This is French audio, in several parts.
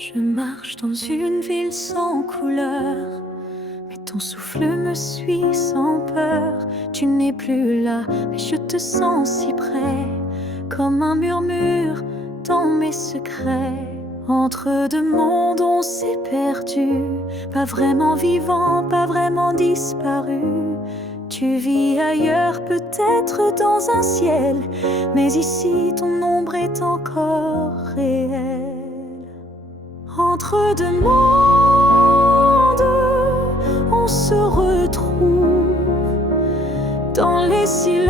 Je marche dans une ville sans couleur, mais ton souffle me suit sans peur. Tu n'es plus là, mais je te sens si près, comme un murmure dans mes secrets. Entre deux mondes on s'est perdu, pas vraiment vivant, pas vraiment disparu. Tu vis ailleurs, peut-être dans un ciel, mais ici ton ombre est encore réelle. Entre deux mondes, on se retrouve dans les silences,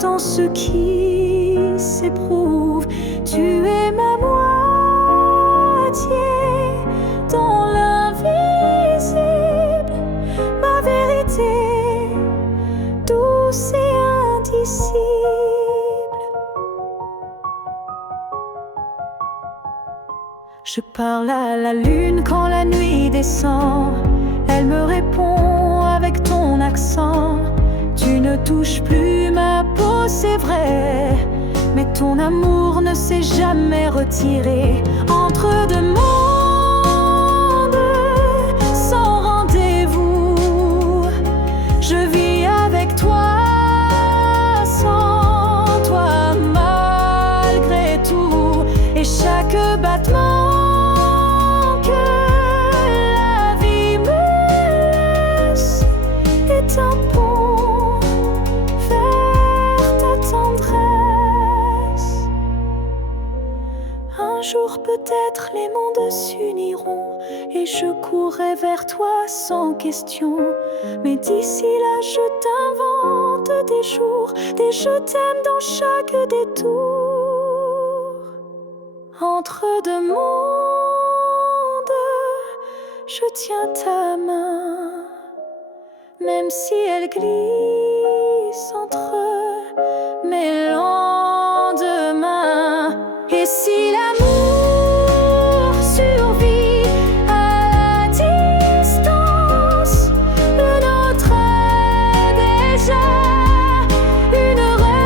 dans ce qui s'éprouve. Tu es ma moitié dans l'invisible, ma vérité douce et indicible. Je parle à la lune quand la nuit descend. Elle me répond avec ton accent. Tu ne touches plus ma peau, c'est vrai, mais ton amour ne s'est jamais retiré. Entre deux mondes, sans rendez-vous, je vis avec toi, sans toi, malgré tout. Et chaque battement un pont vers ta tendresse. Un jour peut-être les mondes s'uniront et je courrai vers toi sans question. Mais d'ici là je t'invente des jours, des je t'aime dans chaque détour. Entre deux mondes, je tiens ta main, même si elle glisse entre mes lendemains. Et si l'amour survit à la distance, le nôtre est déjà une renaissance.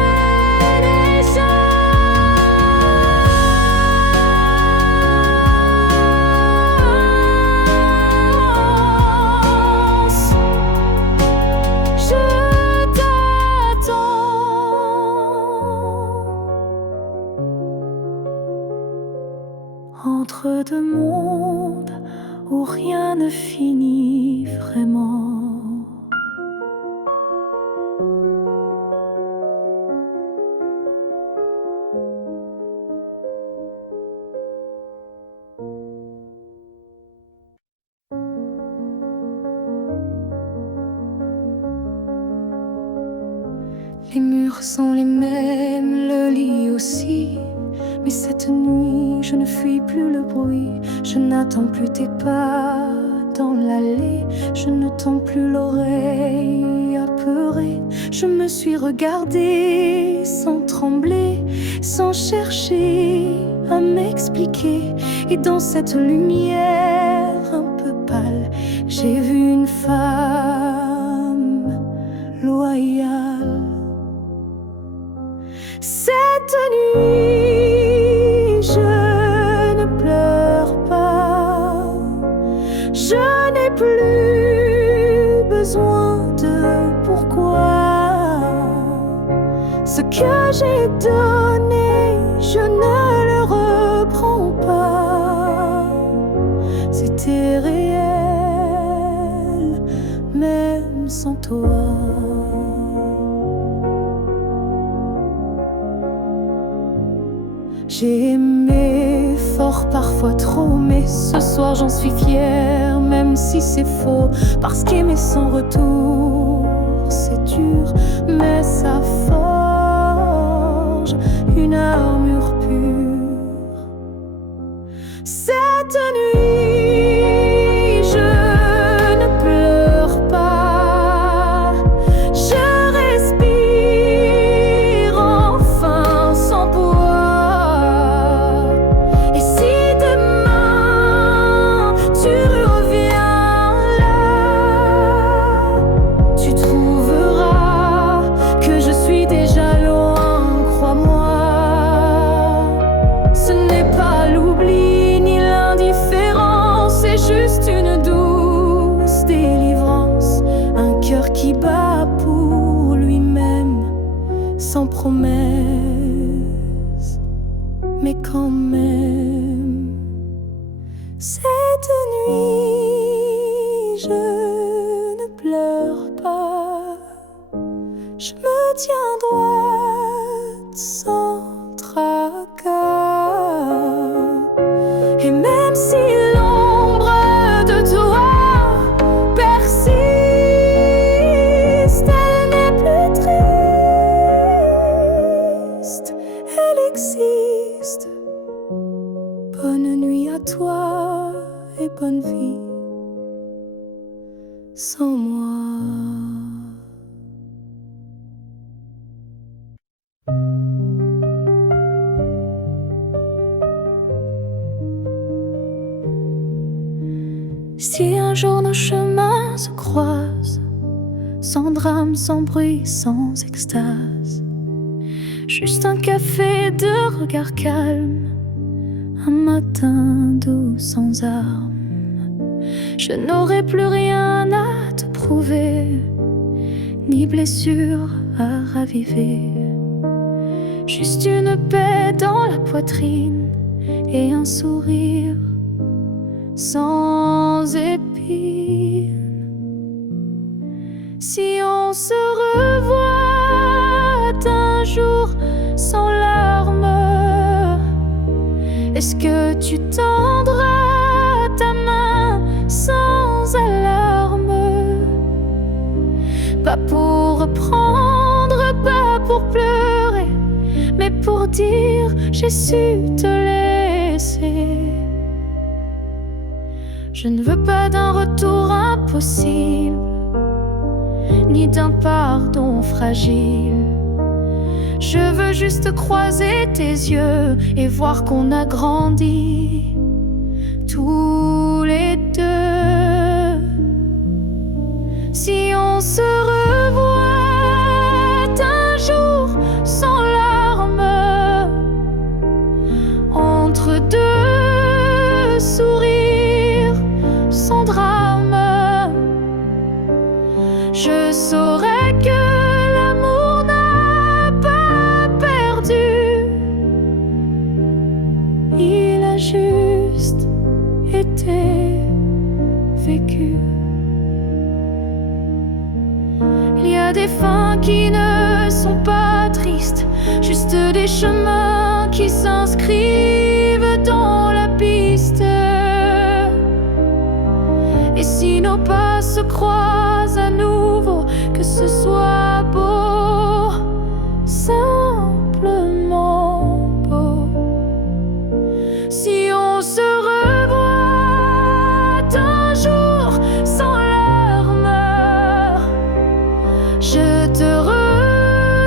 Entre deux mondes où rien ne finit vraiment. Les murs sont les mêmes, le lit aussi. Mais cette nuit, je ne fuis plus le bruit. Je n'attends plus tes pas dans l'allée. Je ne tends plus l'oreille apeurée. Je me suis regardée sans trembler, sans chercher à m'expliquer. Et dans cette lumière un peu pâle, j'ai vu une femme loyale. Cette nuit, je ne pleure pas. Je n'ai plus besoin de pourquoi. Ce que j'ai donné, je ne le reprends pas. C'était réel, même sans toi. J'ai aimé fort, parfois trop, mais ce soir j'en suis fière, même si c'est faux. Parce qu'aimer sans retour, c'est dur, mais ça forge une armure pure. Cette nuit, je ne pleure pas. Je respire enfin sans poids. Tu trouveras pas pour lui-même, sans promesse, mais quand même. Cette nuit, je ne pleure pas, je me tiens droite sans tracas. Et même si l'ombre de toi persiste, elle n'est plus triste, elle existe. Bonne nuit à toi et bonne vie sans moi. Si un jour nos chemins se croisent, sans drame, sans bruit, sans extase, juste un café de regard calme, un matin doux sans armes, je n'aurai plus rien à te prouver, ni blessure à raviver, juste une paix dans la poitrine et un sourire sans épines. Si on se revoit un jour sans larmes, est-ce que tu tendras ta main sans alarme? Pas pour reprendre, pas pour pleurer, mais pour dire j'ai su te laisser. Je ne veux pas d'un retour impossible, ni d'un pardon fragile. Je veux juste croiser tes yeux et voir qu'on a grandi tous les deux. Si on se revoit un jour sans larmes, entre deux sourires sans drame, je saurais que l'amour n'a pas perdu. Il a juste été vécu. Il y a des fins qui ne sont pas tristes, juste des chemins qui s'inscrivent dans la piste. Et si nos pas se croisent à nouveau, que ce soit beau, simplement beau. Si on se revoit un jour sans larmes, je te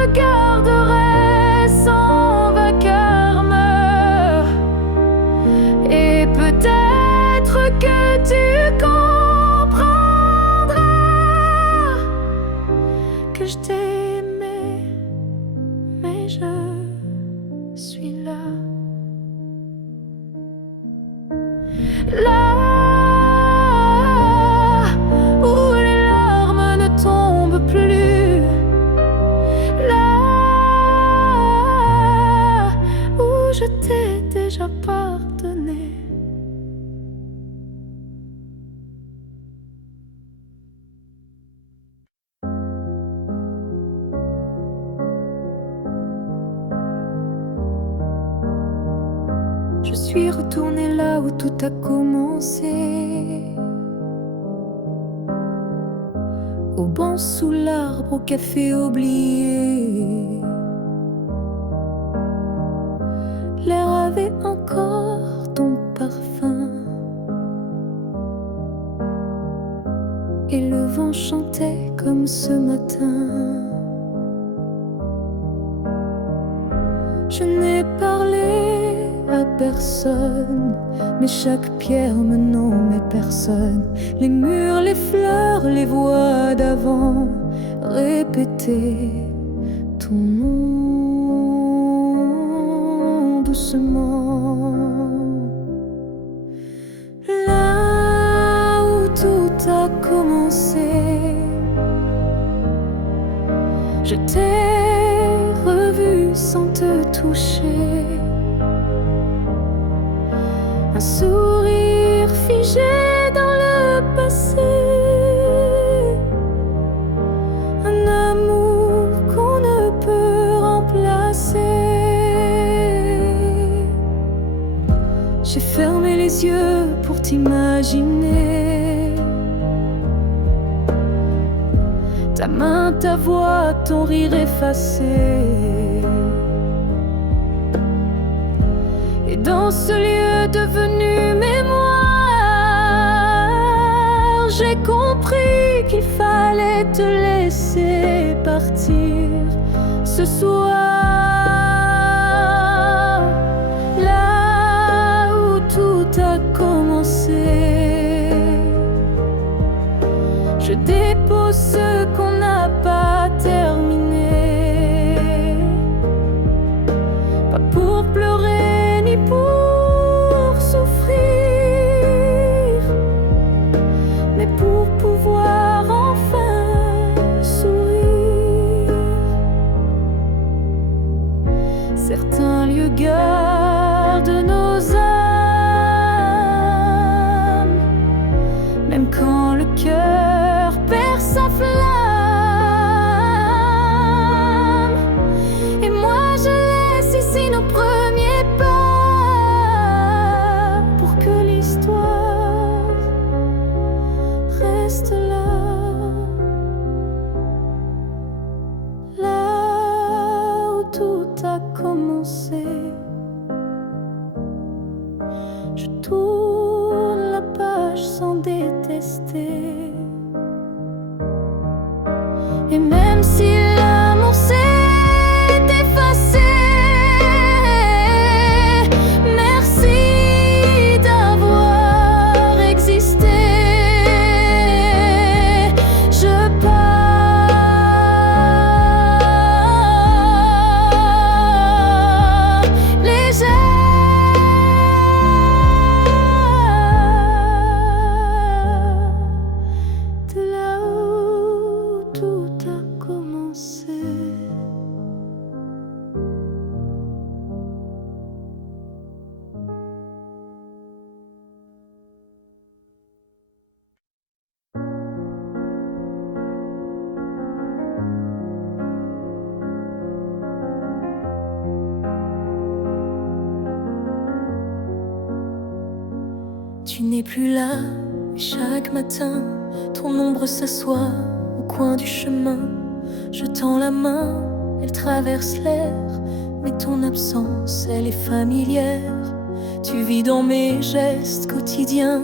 regarderai sans vacarme. Et peut-être que tu comprendras que je t'ai aimé, mais je suis là. Là où les larmes ne tombent plus, là où je t'ai déjà pardonné. Je suis retournée là où tout a commencé, au banc sous l'arbre, au café oublié. L'air avait encore ton parfum et le vent chantait comme ce matin. Je n'ai parlé à personne, mais chaque pierre me nommait personne. Les murs, les fleurs, les voix d'avant répétaient ton nom doucement. Là où tout a commencé, Je t'ai revu sans te toucher, un sourire figé dans le passé, un amour qu'on ne peut remplacer. J'ai fermé les yeux pour t'imaginer, ta main, ta voix, ton rire effacé. Et dans ce lieu devenu mémoire, j'ai compris qu'il fallait te laisser partir ce soir, là où tout a commencé. Je dépose ce qu'on n'a pas terminé, pas pour pleurer ni pour souffrir, mais pour pouvoir enfin sourire. Certains lieux gardent nos âmes, même quand le cœur perd sa flamme. Et moi je laisse ici nos premiers pas, pour que l'histoire reste là où tout a commencé. Je tourne la page sans détester. Et même si l'amour s'est effacé, merci d'avoir existé. Je pars légère de là où tout a commencé. Tu n'es plus là, mais chaque matin, ton ombre s'assoit au coin du chemin. Je tends la main, elle traverse l'air, mais ton absence, elle est familière. Tu vis dans mes gestes quotidiens,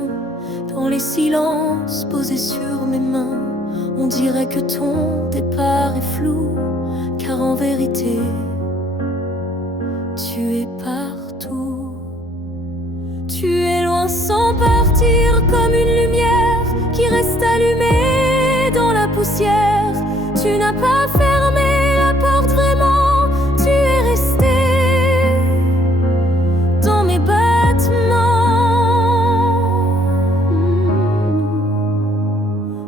dans les silences posés sur mes mains. On dirait que ton départ est flou, car en vérité, tu es partout. Tu es loin sans partir, comme une lumière qui reste allumée dans la poussière. Tu n'as pas fermé la porte vraiment, tu es resté dans mes battements.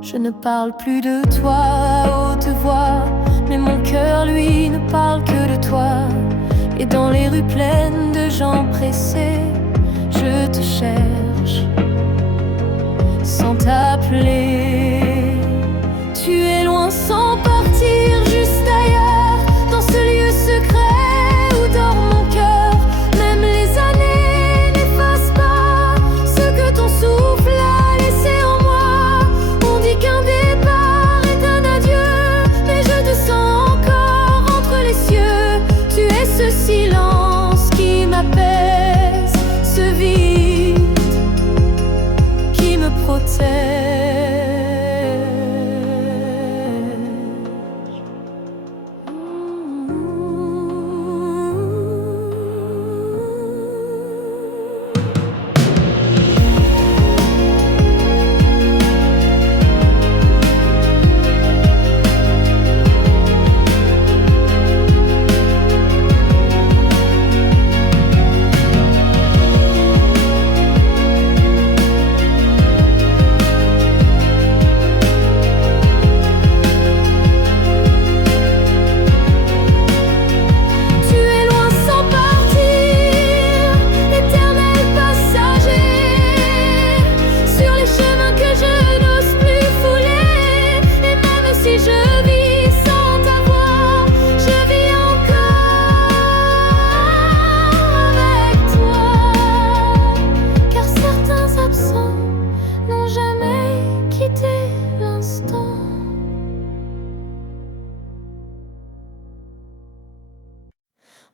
Je ne parle plus de toi à haute voix, mais mon cœur lui ne parle que de toi. Et dans les rues pleines de gens pressés, je te cherche sans t'appeler. Tu es loin sans partir, juste ailleurs, dans ce lieu secret où dort mon cœur. Même les années n'effacent pas ce que ton souffle a laissé en moi. On dit qu'un départ est un adieu, mais je te sens encore entre les cieux. Tu es ce silence qui m'apaise, ce vide qui me protège.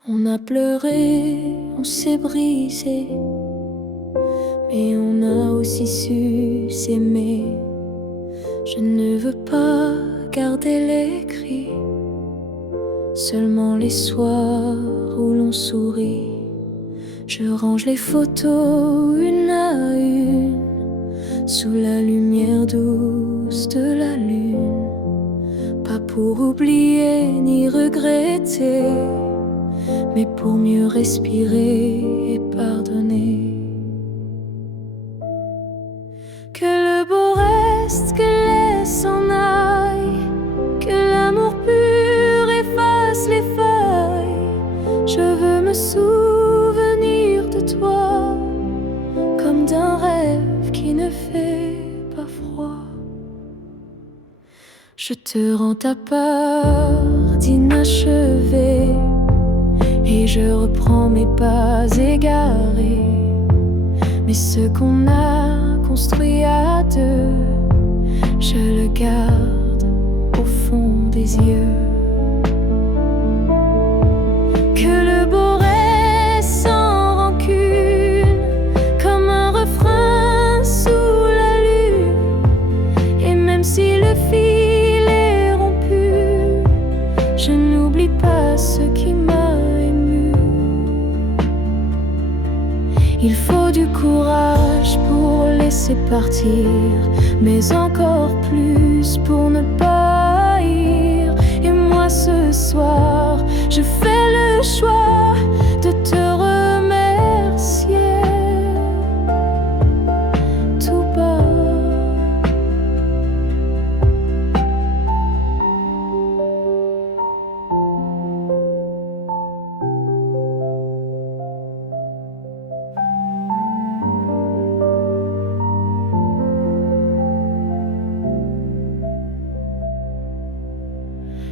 On a pleuré, on s'est brisé, mais on a aussi su s'aimer. Je ne veux pas garder les cris, seulement les soirs où l'on sourit. Je range les photos une à une, sous la lumière douce de la lune. Pas pour oublier ni regretter, mais pour mieux respirer et pardonner. Que le beau reste, que les s'en aille, que l'amour pur efface les failles. Je veux me souvenir de toi, comme d'un rêve qui ne fait pas froid. Je te rends ta part d'inachevé, et je reprends mes pas égarés. Mais ce qu'on a construit à deux, je le garde au fond des yeux. Que le beau reste sans rancune, comme un refrain sous la lune. Et même si le fil est rompu, je n'oublie pas ce qui m'a ému. Il faut du courage pour laisser partir, mais encore plus pour ne pas haïr. Et moi ce soir, je fais le choix de te remercier tout bas.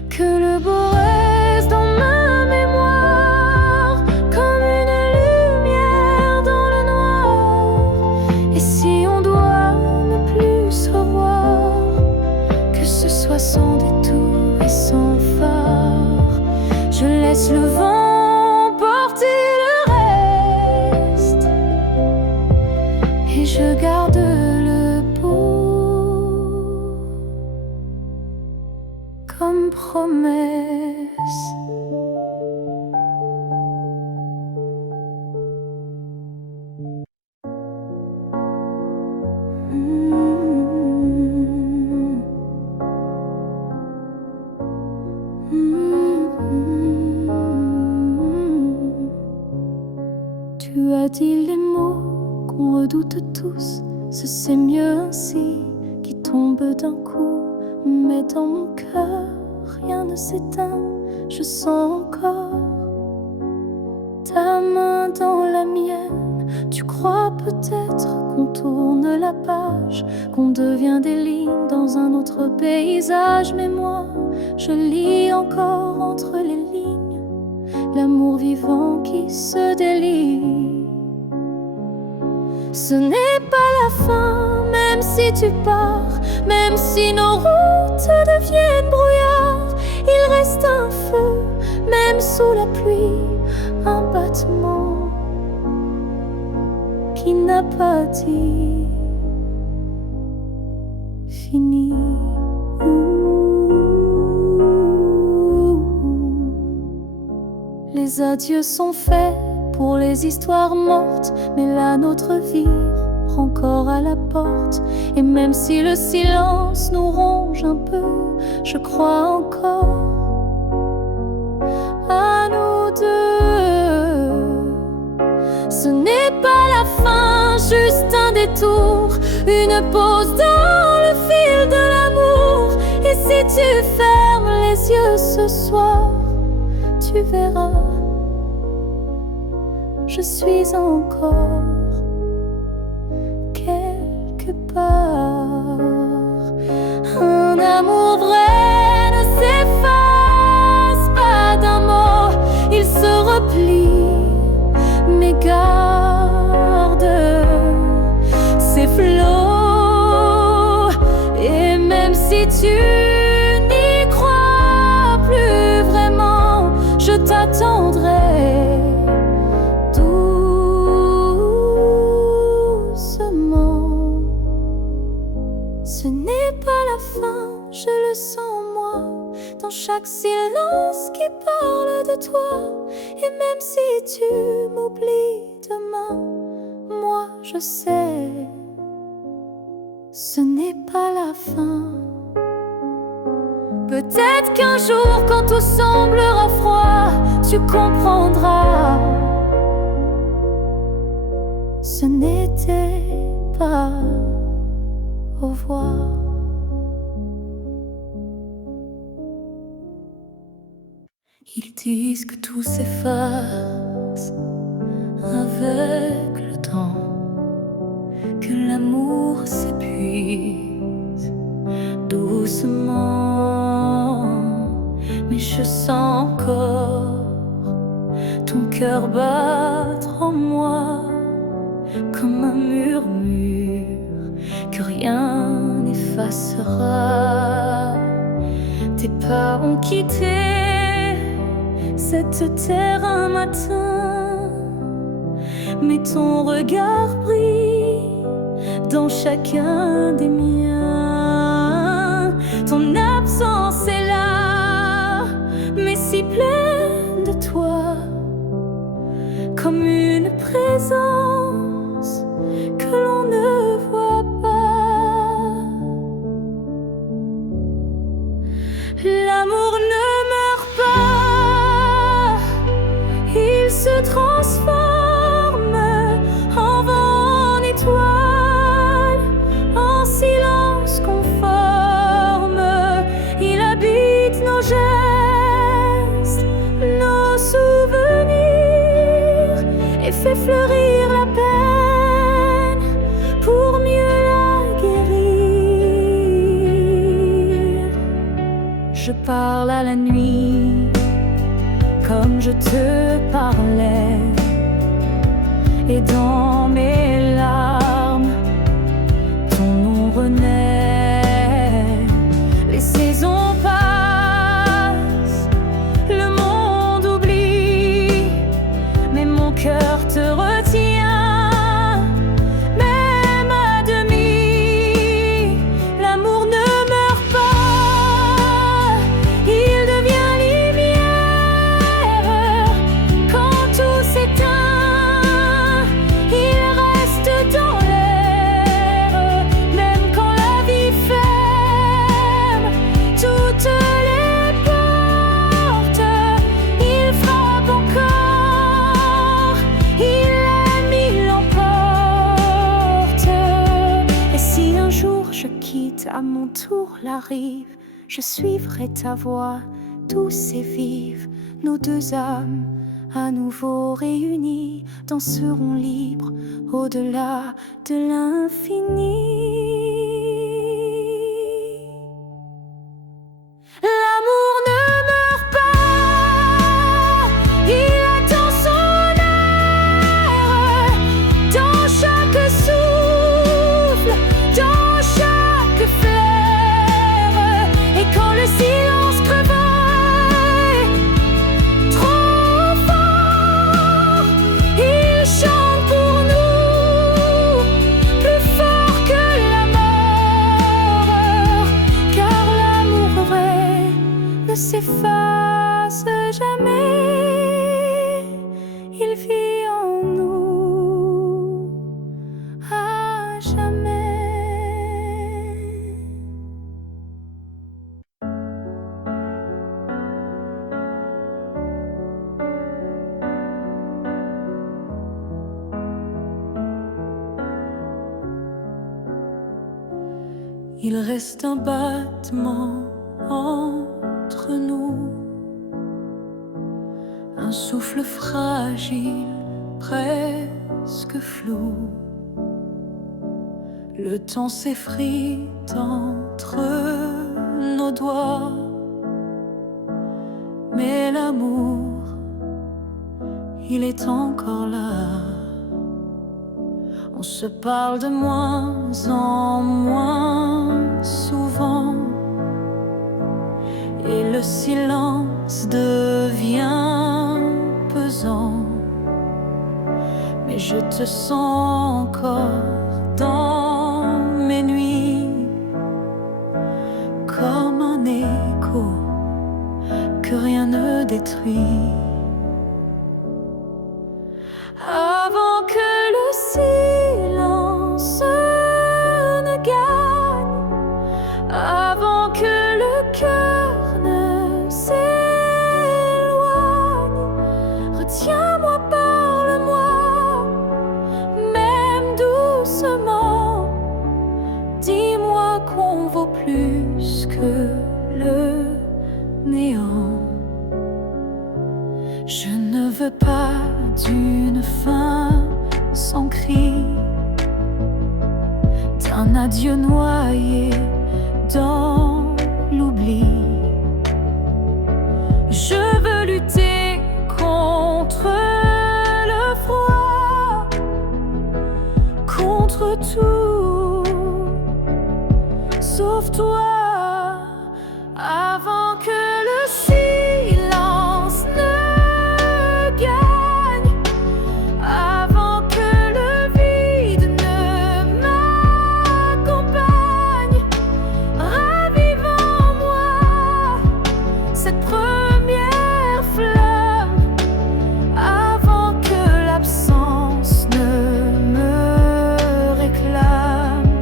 Que le beau reste dans ma mémoire, comme une lumière dans le noir. Et si on doit ne plus se revoir, que ce soit sans détour et sans phare. Je laisse le vent porter le reste, et je garde le beau comme promesse. Tu as dit les mots qu'on redoute tous, ce c'est mieux ainsi, qui tombe d'un coup. Mais dans mon cœur, rien ne s'éteint, je sens encore ta main dans la mienne. Tu crois peut-être qu'on tourne la page, qu'on devient des lignes dans un autre paysage. Mais moi, je lis encore entre les lignes l'amour vivant qui se délie. Ce n'est pas la fin, même si tu pars, même si nos routes deviennent brouillard. Il reste un feu, même sous la pluie, un battement qui n'a pas dit fini. Les adieux sont faits pour les histoires mortes, mais la nôtre vire encore à la porte. Et même si le silence nous ronge un peu, je crois encore à nous deux. Ce n'est pas la fin, juste un détour, une pause dans le fil de l'amour. Et si tu fermes les yeux ce soir, tu verras, je suis encore quelque part. Un amour vrai ne s'efface pas d'un mot, il se replie, mais garde ses flots. Et même si tu n'y crois plus vraiment, je t'attendrai silence qui parle de toi. Et même si tu m'oublies demain, moi je sais, ce n'est pas la fin. Peut-être qu'un jour, quand tout semblera froid, tu comprendras, ce n'était pas au revoir. Ils disent que tout s'efface avec le temps, que l'amour s'épuise doucement. Mais je sens encore ton cœur battre en moi comme un murmure que rien n'effacera. Tes pas ont quitté cette terre un matin, mais ton regard brille dans chacun des miens. Ton absence est là, mais si pleine de toi, comme une présence que l'on ne voit pas. L'amour ne meurt pas, il se transforme en vent, en étoile, en silence conforme. Il habite nos gestes, nos souvenirs, et fait fleurir la peine pour mieux la guérir. Je parle à la nuit comme je te parlais, et dans mes larmes, ton nom renaît. Les saisons passent, le monde oublie, mais mon cœur te retient, même à demi. L'amour ne meurt pas, il devient lumière. Quand tout s'éteint, il reste dans l'air. Même quand la vie ferme toutes les portes, il frappe encore, il aime, il l'emporte. Et si un jour je quitte à mon tour la rive, je suivrai ta voix douce et vive. Nos deux âmes à nouveau réunies danseront libres au-delà de l'infini. L'amour ne meurt pas, il attend son heure. Dans chaque souffle, dans chaque fleur. Et quand le silence crevaille trop fort, il chante pour nous, plus fort que la mort. Car l'amour vrai ne s'efface jamais, il vit en nous à jamais. Il reste un battement entre nous, un souffle fragile, presque flou. Le temps s'effrite entre nos doigts, mais l'amour, il est encore là. On se parle de moins en moins souvent, et le silence devient pesant. Mais je te sens encore dans mes nuits, comme un écho que rien ne me détruit. Avant que le silence ne gagne, avant que le cœur ne s'éloigne, retiens-moi, parle-moi, même doucement. Dis-moi qu'on vaut plus que le néant. Je ne veux pas d'une fin sans cri, d'un adieu noyé dans l'oubli. Je veux lutter contre le froid, contre tout, sauf toi. Avant que le silence ne gagne, avant que le vide ne m'accompagne, ravive en moi cette première flamme, avant que l'absence ne me réclame.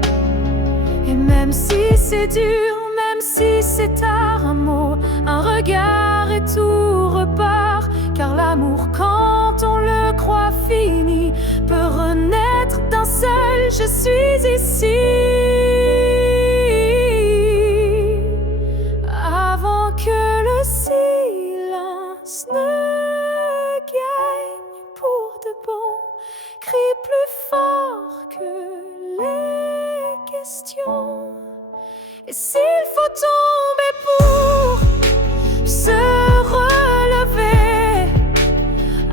Et même si c'est dur, même si c'est tard, un mot, un regard et tout repart. Car l'amour, quand on le croit fini, peut renaître d'un seul je suis ici. Avant que le silence ne gagne pour de bon, crie plus fort que les questions. Et s'il faut tomber pour se relever,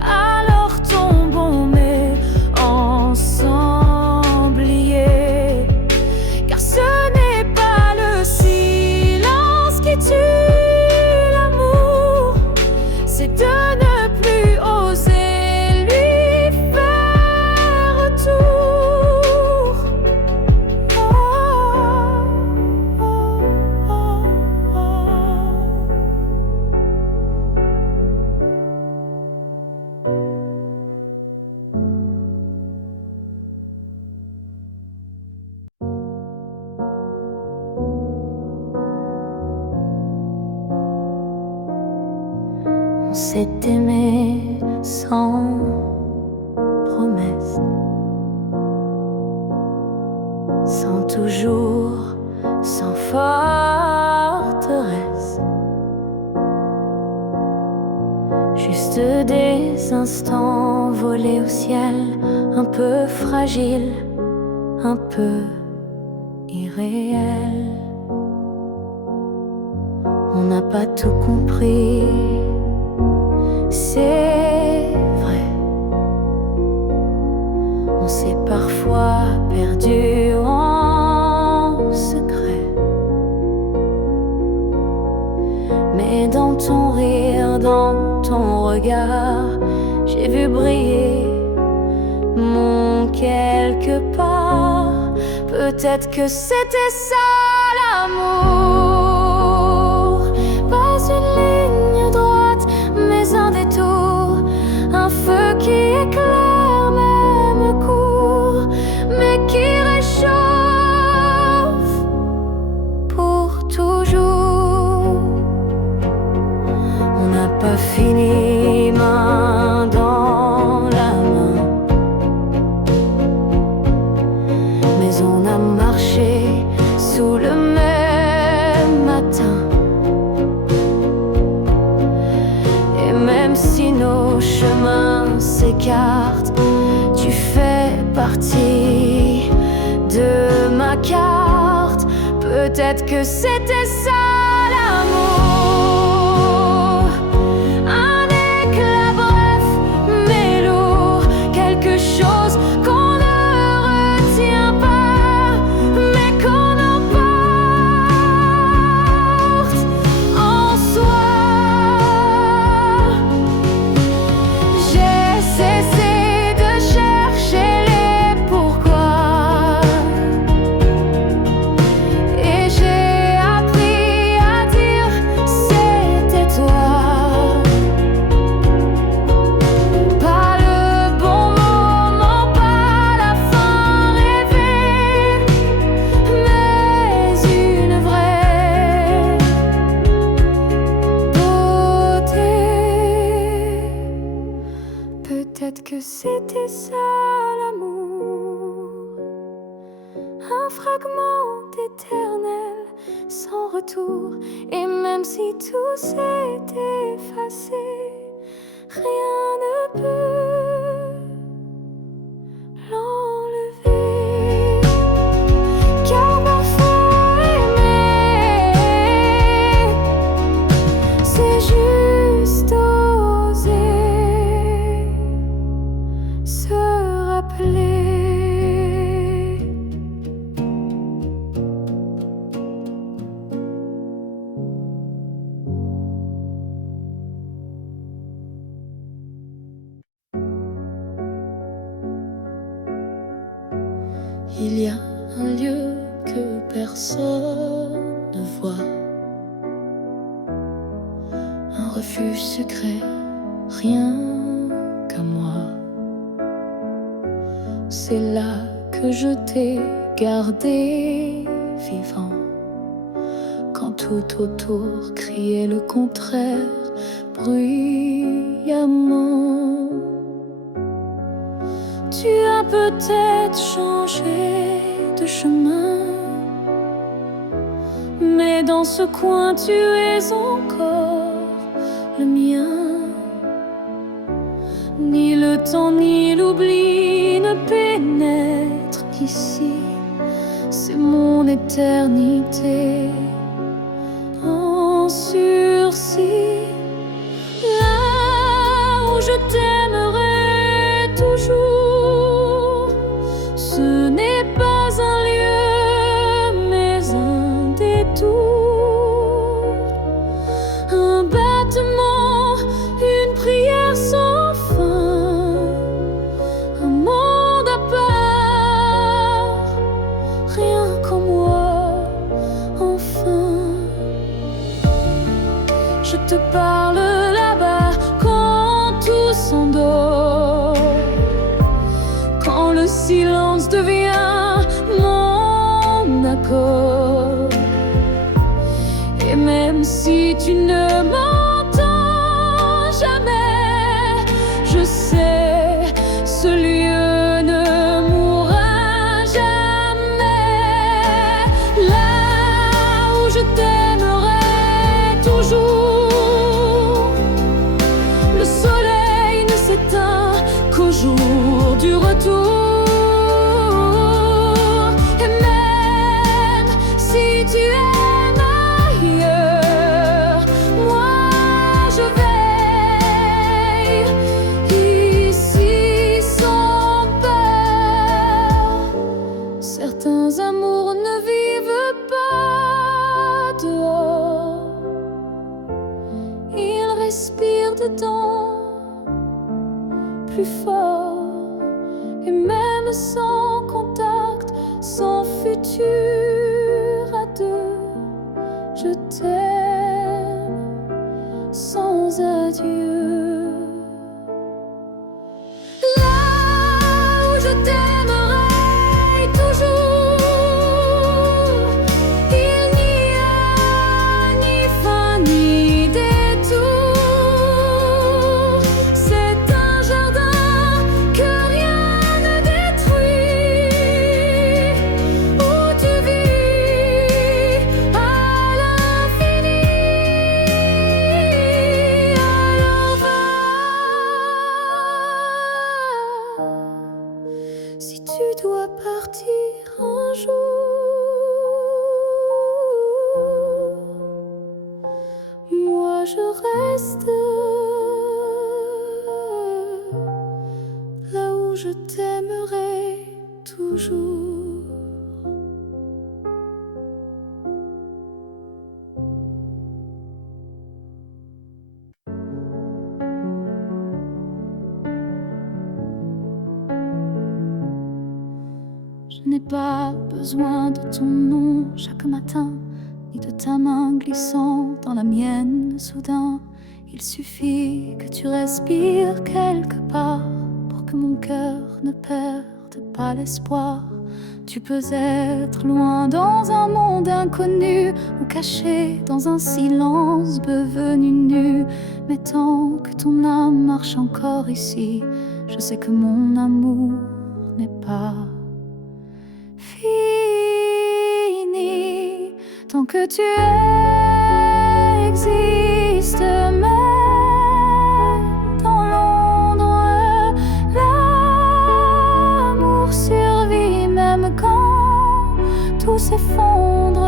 alors tombons mais ensemble liés. Car ce n'est pas le silence qui tue l'amour, c'est de ne plus oser lui faire retour. On s'est aimé sans promesse, sans toujours, sans forteresse. Juste des instants volés au ciel, un peu fragiles, un peu irréels. On n'a pas tout compris, c'est vrai. On s'est parfois perdu en secret. Mais dans ton rire, dans ton regard, j'ai vu briller mon quelque part. Peut-être que c'était ça l'amour. Pas une ligne droite, mais un détour, un feu qui éclaire même court, mais qui réchauffe pour toujours. On n'a pas fini main dans la main, mais on a marché sous le même matin. Et même si nos chemins s'écartent, tu fais partie de ma carte. Peut-être que c'était ça l'amour. Un éclat bref mais lourd, quelque chose qu'on ne retient pas, mais qu'on emporte en soi. J'ai cessé de chercher les pourquoi, et j'ai appris que c'était ça l'amour, un fragment éternel sans retour. Et même si tout s'est effacé, rien ne peut l'enlever. Car parfois aimer, c'est juste oser se rappeler. Il y a un lieu que personne ne voit, un refuge secret, rien qu'à moi. C'est là que je t'ai gardé vivant, quand tout autour criait le contraire bruyamment. Tu as peut-être changé de chemin, mais dans ce coin tu es encore le mien. Ni le temps ni l'oubli ne pénètrent ici, c'est mon éternité en sursis. Là où je t'aimerai toujours, ce n'est pas un lieu, mais un détour, un battement, une prière sans fin, un monde à part, rien qu'en moi, enfin. Je te parle là-bas quand tout s'endort, quand le silence devient mon accord. Et même si tu ne m'entends jamais, je sais, ce lieu ne mourra jamais. Là où je t'aimerai toujours, le soleil ne s'éteint qu'au jour du retour. Et même si tu aimes ailleurs, moi je veille ici sans peur. Certains amours ne vivent pas dehors, ils respirent dedans plus fort. Et même sans contact, sans futur à deux, je t'aime sans adieu. Là où je t'aimerai toujours, il n'y a ni fin ni détour. C'est un jardin que rien ne détruit, où tu vis à l'infini, à l'envers. Si tu dois partir un jour, moi je reste là où je t'aimerai toujours. Je n'ai pas besoin de ton nom chaque matin, ni de ta main glissant dans la mienne soudain. Il suffit que tu respires quelque part pour que mon cœur ne perde pas l'espoir. Tu peux être loin dans un monde inconnu, ou caché dans un silence devenu nu. Mais tant que ton âme marche encore ici, je sais que mon amour n'est pas fini. Tant que tu existes, même dans l'ombre, l'amour survit. Même quand tout s'effondre,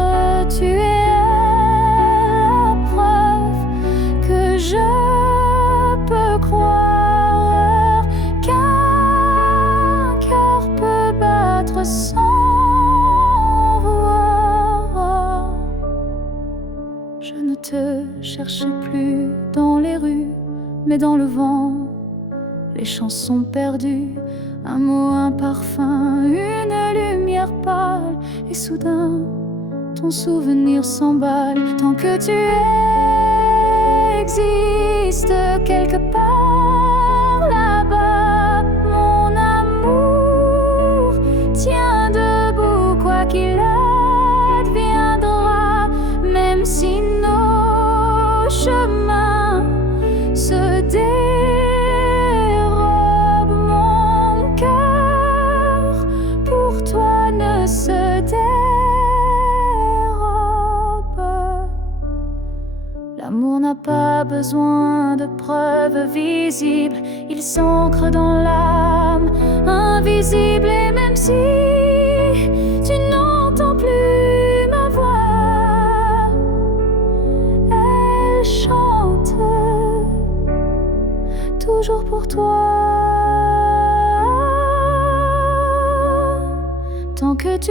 tu es la preuve que je peux croire qu'un cœur peut battre sans voir. Je ne te cherche plus dans les rues, mais dans le vent, les chansons perdues, un mot, un parfum, une lumière pâle, et soudain ton souvenir s'emballe. Tant que tu existes quelque part là-bas, mon amour tient debout, quoi qu'il adviendra. Même si nos chemins se dérobent, mon cœur pour toi ne se dérobe. L'amour n'a pas besoin de preuves visibles, il s'ancre dans l'âme invisible. Et même si tu n'entends plus ma voix, elle chante toujours pour toi. Tant que tu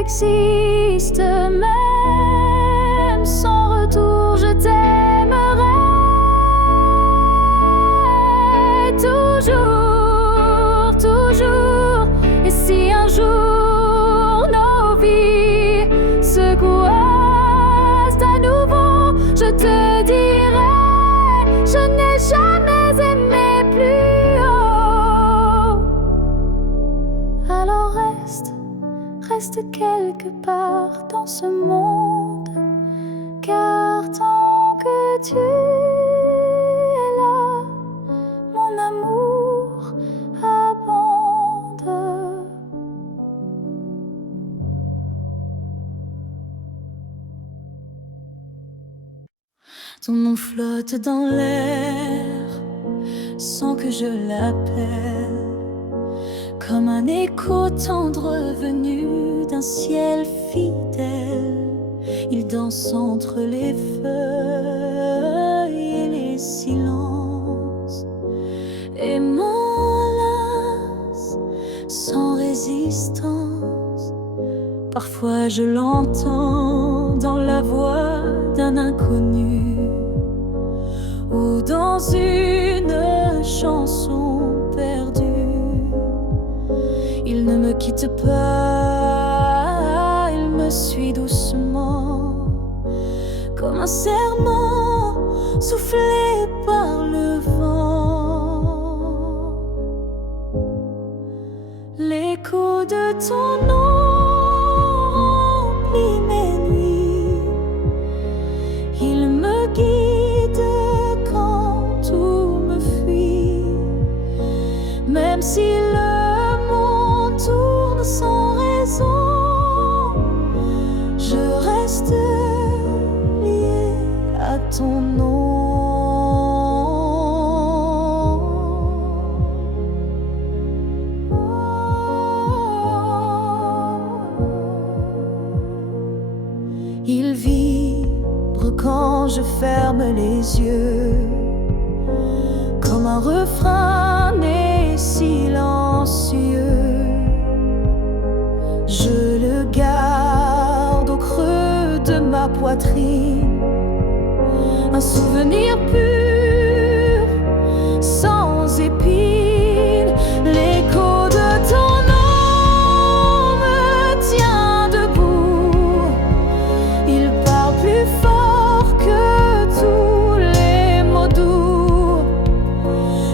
existes, même sans retour, je t'aimerai toujours, toujours. Et si un jour nos vies se croisent à nouveau, je te dirai, je n'ai jamais aimé plus haut. Alors reste quelque part dans ce monde, car tant que tu es là, mon amour abonde. Ton nom flotte dans l'air sans que je l'appelle, comme un écho tendre venu d'un ciel fidèle. Il danse entre les feuilles et les silences et m'enlace sans résistance. Parfois je l'entends dans la voix d'un inconnu ou dans une chanson perdue. Il ne me quitte pas, il me suit doucement, comme un serment soufflé par le vent. L'écho de ton nom remplit mes nuits, il me guide quand tout me fuit. Même si le monde tourne sans raison, je reste lié à ton nom. Il vibre quand je ferme les yeux, comme un refrain né silencieux. Je le garde au creux de ma poitrine, un souvenir pur, sans épines. L'écho de ton nom me tient debout, il parle plus fort que tous les mots doux.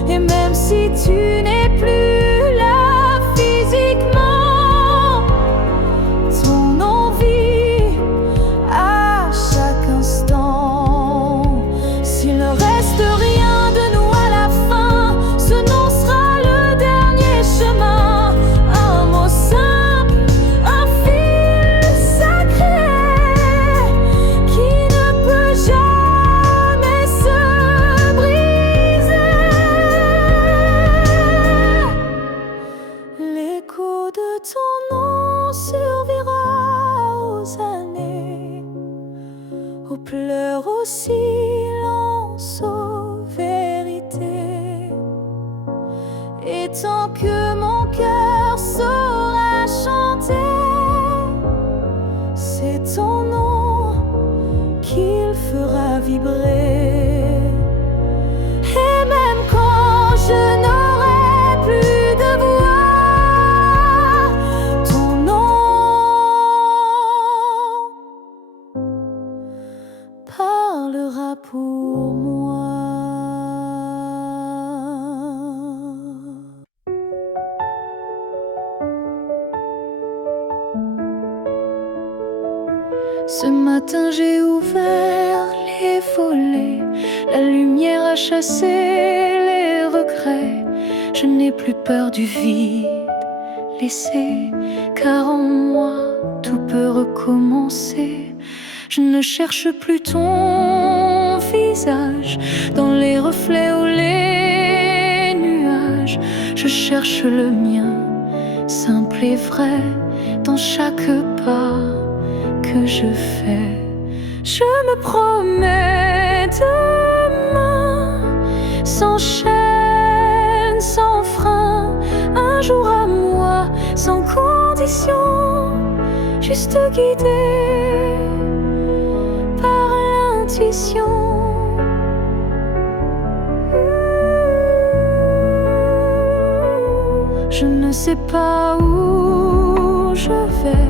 Et même si tu n'es plus là physiquement, pour moi. Ce matin j'ai ouvert les volets, la lumière a chassé les regrets. Je n'ai plus peur du vide laissé, car en moi tout peut recommencer. Je ne cherche plus ton visage dans les reflets ou les nuages. Je cherche le mien, simple et vrai, dans chaque pas que je fais. Je me promets demain, sans chaîne, sans frein, un jour à moi, sans condition, juste guidé par l'intuition. Je ne sais pas où je vais,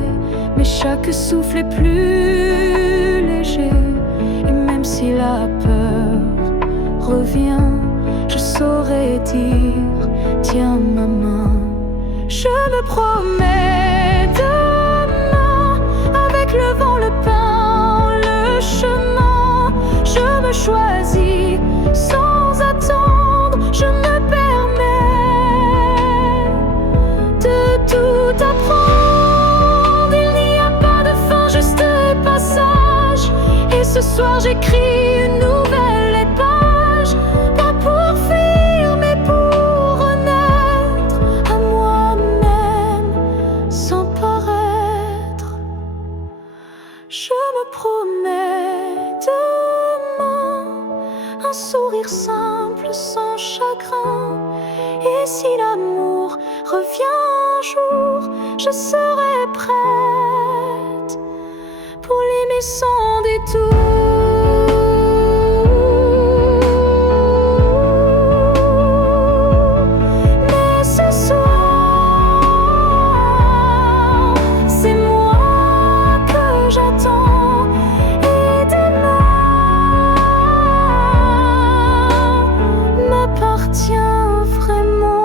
mais chaque souffle est plus léger. Et même si la peur revient, je saurais dire, tiens ma main. Je me promets demain, avec le vent, le pain, le chemin. Je me choisis sans attendre, je me permets de tout apprendre. Il n'y a pas de fin, juste passage. Et ce soir j'écris une nouvelle page, pas pour fuir mais pour renaître à moi-même sans paraître. Je me promets demain un sourire simple sans chagrin. Et si l'amour revient un jour, je serai prête pour l'aimer sans détour. Mais ce soir, c'est moi que j'attends. Et demain m'appartient vraiment.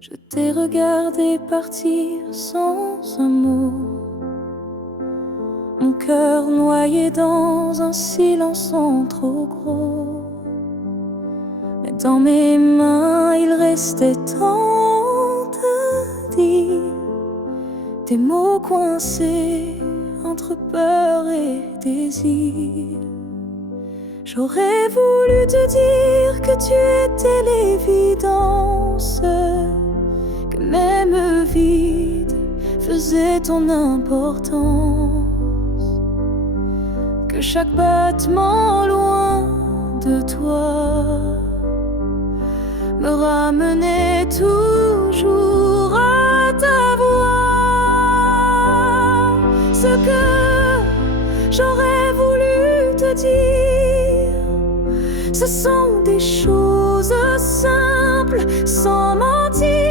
Je t'ai regardé partir sans un mot, mon cœur noyé dans un silence trop gros. Mais dans mes mains il restait tant à dire, des mots coincés entre peur et désir. J'aurais voulu te dire que tu étais l'évidence, que même vide faisait ton importance, que chaque battement loin de toi me ramenait toujours à ta voix. Ce que j'aurais voulu te dire, ce sont des choses simples, sans mentir.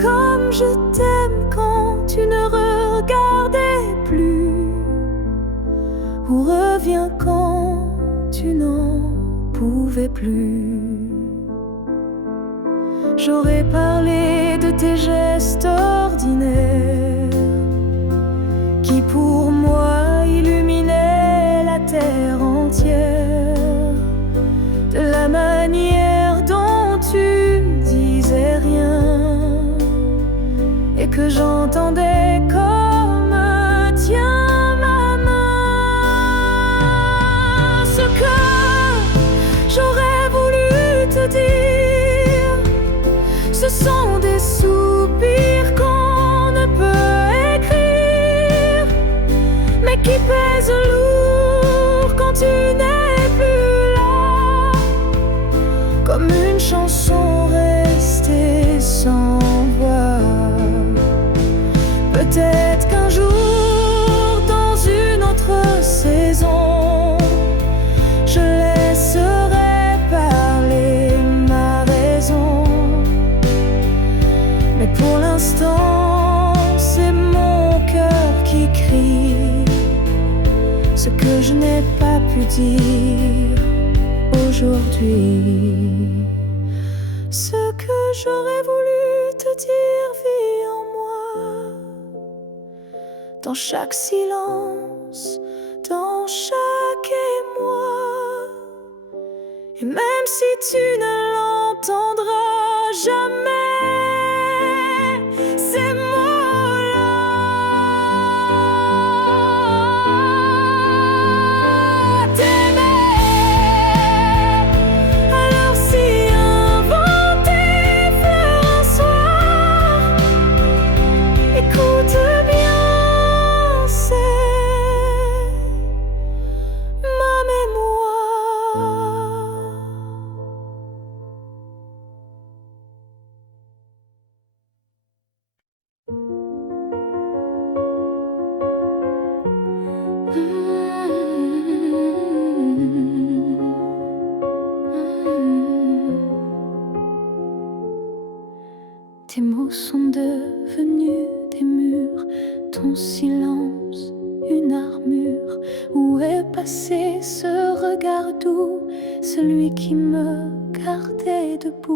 Comme je t'aime quand tu ne regardais plus, ou reviens quand tu n'en pouvais plus. J'aurais parlé de tes gestes ordinaires qui pour moi illuminaient la terre entière, de la manière dont tu disais rien et que j'entendais comme tiens ma main. Ce que j'aurais voulu te dire, ce sont des soupirs qu'on ne peut écrire, pèse lourd quand tu n'es plus là, comme une chanson restée sans voix. Peut-être qu'un jour, dans une autre saison, je laisserai parler ma raison. Mais pour l'instant, c'est mon cœur qui crie ce que je n'ai pas pu dire aujourd'hui. Ce que j'aurais voulu te dire vit en moi, dans chaque silence, dans chaque émoi. Et même si tu ne l'entendras jamais, ces mots-là, t'aimer. Alors si un vent t'effleure un soir, écoute bien, c'est ma mémoire. Tes mots sont devenus des murs, ton silence une armure. Où est passé ce regard doux, celui qui me gardait debout?